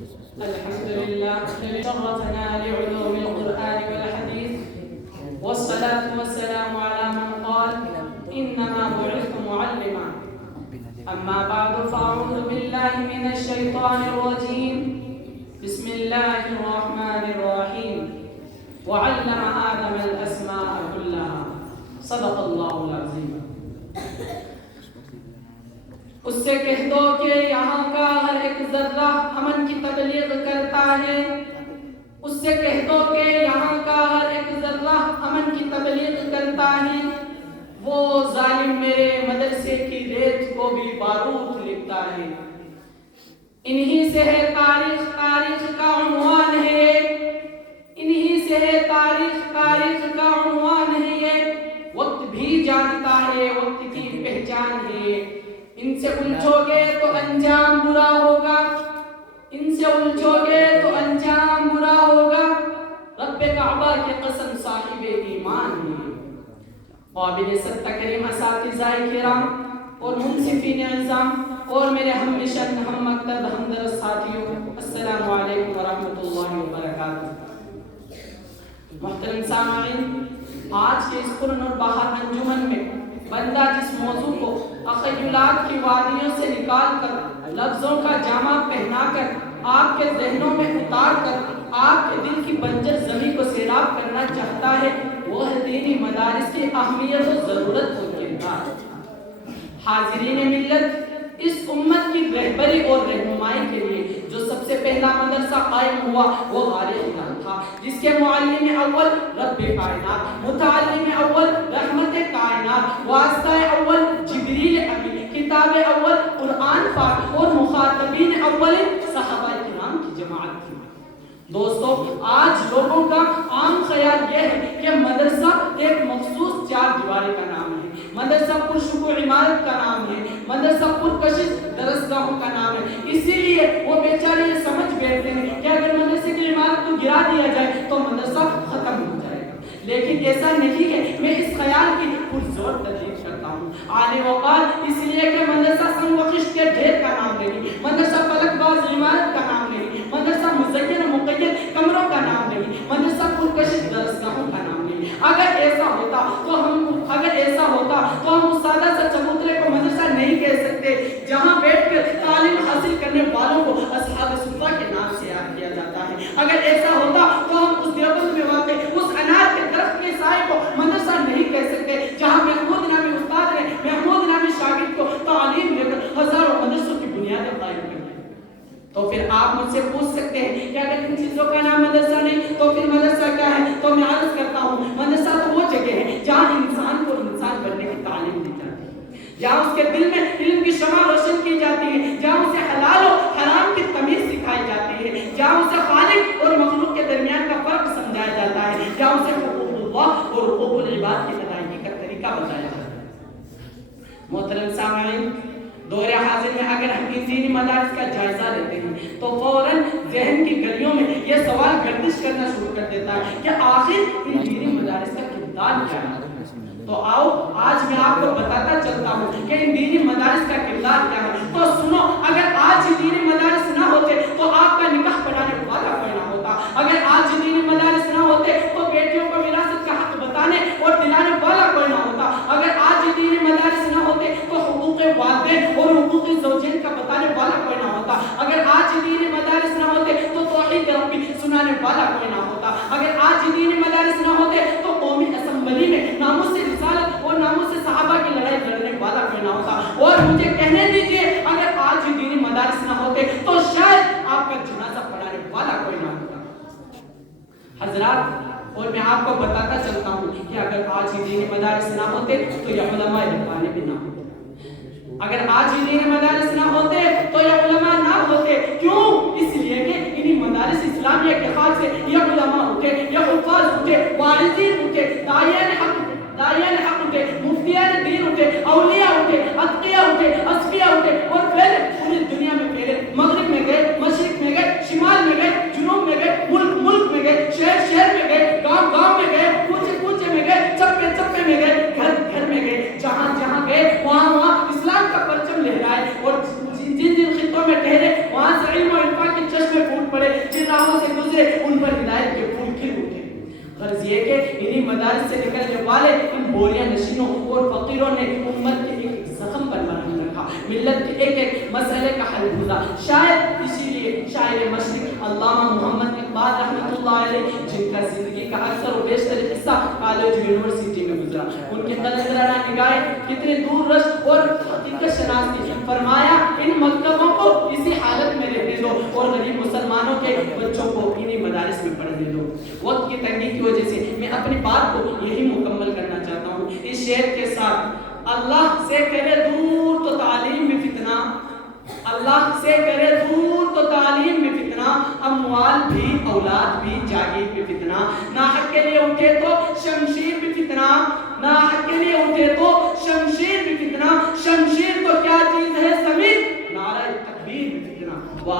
الحمد لله الذي شرفنا لعلوم القرآن والحديث، والصلاة والسلام على من قال إنما بعثت معلما. أما بعد فأعوذ بالله من الشيطان الرجيم. بسم الله الرحمن الرحيم. وعلم آدم الأسماء كلها. صدق الله العظيم. اس سے کہہ دو کہ یہاں کا ہر ایک ذرہ امن کی تبلیغ کرتا ہے. اس سے کہہ دو کہ یہاں کا ہر ایک ذرہ امن کی تبلیغ کرتا ہے. وہ ظالم میرے مدرسے کی ریت کو بھی بارود لکھتا ہے. انہی سے ہے تاریخ، تاریخ کا عنوان ہے. انہی سے ہے تاریخ، تاریخ کا عنوان ہے. وقت بھی جانتا ہے، وقت کی پہچان ہے. ان سے الجھو گے تو انجام برا ہوگا. ان سے الجھو گے تو انجام برا ہوگا. رب کعبہ کی قسم صاحب ایمان ہے. قابل صد تکریم اساتذہ کرام اور منصفین اعظام اور میرے ہم مشن، ہم مکتب، ہم درس ساتھیوں، السلام علیکم ورحمۃ اللہ وبرکاتہ. محترم سامعین، آج کے اس پرن اور باہر انجمن میں بندہ جس موضوع کو تخیلات کی وادیوں سے نکال کر لفظوں کا جامہ پہنا کر آپ کے ذہنوں میں اتار کر آپ کے دل کی بنجر زمین کو سیراب کرنا چاہتا ہے، وہ ہے دینی مدارس کی اہمیت و ضرورت کو کردار. حاضرین ملت، اس امت کی رہبری اور رہنمائی کے لیے جو سب سے پہلا مدرسہ قائم ہوا وہ غار حرا تھا، جس کے معلم اول رب کائنات، متعلم اول رحمت کائنات، واسطہ اول جبریل امین، کتاب اول قرآن پاک اور مخاطبین اول صحابہ کرام کی جماعت تھی. دوستو، آج لوگوں کا عام خیال یہ ہے کہ مدرسہ ایک مخصوص چار دیواری کا نام ہے، مدرسہ پرشکوہ عمارت کا نام ہے، مدرسہ پرکشش درسگاہوں کا نام ہے. اسی لیے وہ بیچارے یہ سمجھ بیٹھتے ہیں کہ اگر مدرسے کی عمارت کو گرا دیا جائے تو مدرسہ ختم ہو جائے گا. لیکن ایسا نہیں ہے. میں اس خیال کی پرزور تردید کرتا ہوں. عالی وقال اس لیے کہ مدرسہ سنگ و خشت کے ڈھیر کا نام نہیں، مدرسہ فلک باز عمارت کا نام نہیں، مدرسہ مزین مقید کمروں کا نام نہیں، مدرسہ پرکشش درسگاہوں کا نام نہیں. اگر ایسا ہوتا تو ہم سادہ سا چبوترے کو مدرسہ نہیں کہہ سکتے جہاں بیٹھ کر تعلیم حاصل کرنے والوں کو اصحاب صفہ کے نام سے یاد کیا جاتا ہے. اگر ایسا ہوتا تو ہم اس دیوبند میں واقع اس انار کے درخت کے سائے کو مدرسہ نہیں کہہ سکتے جہاں محمود نامی استاد نے محمود نامی شاگرد کو تعلیم دے کر ہزاروں مدرسوں کی بنیادیں قائم کی. تو پھر آپ مجھ سے پوچھ سکتے ہیں کہ اگر ان چیزوں کا نام مدرسہ نہیں تو پھر مدرسہ کیا ہے؟ تو میں عرض کرتا ہوں، مدرسہ تو وہ جگہ ہے جہاں انسان کو انسان بننے کی تعلیم دی جاتی ہے، جہاں اس کے دل میں علم کی شمع روشن کی جاتی ہے، جہاں اسے حلال و حرام کی تمیز سکھائی جاتی ہے، جہاں اسے خالق اور مخلوق کے درمیان کا فرق سمجھایا جاتا ہے، جہاں اسے حقوق اللہ اور حقوق العباد کی ادائیگی کا طریقہ بتایا جاتا ہے. محترم سامعین، دور حاضر میں اگر ہم ان دینی مدارس کا جائزہ لیتے ہیں تو فوراً ذہن کی گلیوں میں یہ سوال گردش کرنا شروع کر دیتا ہے کہ آخر ان دینی مدارس کا کردار کیا ہے. تو آؤ آج میں آپ کو بتاتا چلتا ہوں کہ ان دینی مدارس کا کردار کیا ہے. تو سنو، اگر آج یہ دینی مدارس نہ ہوتے تو آپ کا نکاح پڑھانے والا کوئی نہ ہوتا. اگر آج یہ دینی مدارس نہ ہوتے تو بیٹیوں کو وراثت کا حق بتانے اور دلانے والا کوئی نہ ہوتا. اگر آج یہ دینی مدارس نہ ہوتے تو حقوق والدین اور حقوق زوجین کا بتانے والا کوئی نہ ہوتا. اگر آج یہ دینی مدارس نہ ہوتے تو توحید ربی سنانے والا کوئی نہ ہوتا. اگر آج یہ دینی مدارس نہ ہوتے تو قومی اسمبلی میں ناموس رسالت اور ناموس صحابہ کی لڑائی لڑنے والا کوئی نہ ہوتا. اور مجھے کہنے دیجئے، اگر آج یہ دینی مدارس نہ ہوتے تو شاید آپ کا جنازہ پڑھانے والا کوئی نہ ہوتا. حضرات، اور میں آپ کو بتاتا چلتا ہوں کہ اگر آج یہ دینی مدارس نہ ہوتے تو یہ علماء ربانی بھی نہ ہوتے. اگر آج یہ دینی مدارس نہ ہوتے تو یہ علماء نہ ہوتے. کیوں؟ اس لیے کہ انہی مدارس اسلامیہ کے خاک سے یہ علماء اٹھے، یہ حفاظ اٹھے، واعظین اٹھے، داعیان حق اٹھے، مفتیان دین اٹھے، اولیاء اٹھے، اتقیاء اٹھے، اصفیاء اٹھے اور پھیلے، پوری دنیا میں پھیلے. مغرب میں گئے، مشرق میں گئے، شمال میں گئے، جنوب میں گئے، ملک میں گئے، شہر میں گئے، گاؤں میں گئے، کوچے میں گئے، چپے میں گئے، گھر میں گئے. جہاں گئے وہاں اسلام کا پرچم لہرائے اور جن خطوں میں ٹھہرے وہاں سے علم و عرفان کے چشمے راہوں سے گزرے ان پر ہدایت کے پھول کھل اٹھے۔ غرض یہ کہ انہی مدارس سے نکلنے والے ان بوریاں نشینوں اور فقیروں نے امت کے ایک زخم پر مرہم رکھا، ملت کے ایک ایک مسئلے کا حل ڈھونڈا۔ شاید اسی لیے شاعر مشرق علامہ محمد اقبال رحمۃ اللہ علیہ، جن کا زندگی کا اکثر و بیشتر حصہ کالج یونیورسٹی میں گزرا، ان کی قلندرانہ نگاہیں کتنی دور رس اور حقیقت شناس تھی۔ فرمایا ان مکتبوں کو اسی حالت میں رہنے دو اور غریب مسلمانوں کے بچوں کو انہی مدارس میں پڑھنے دو۔ وقت کی تنگی کی وجہ سے میں اپنی بات کو یہی مکمل کرنا چاہتا ہوں اس شعر کے ساتھ۔ اللہ سے کرے دور تو تعلیم میں فتنہ، اللہ سے کرے دور تو تعلیم میں فتنہ، اموال بھی اولاد بھی جاگیر میں فتنہ، ناحق کے لیے اٹھے تو شمشیر بھی فتنہ، ناحق کے لیے اٹھے تو شمشیر بھی فتنہ، شمشیر تو کیا چیز ہے سمیت نعرہ تکبیر بھی فتنہ۔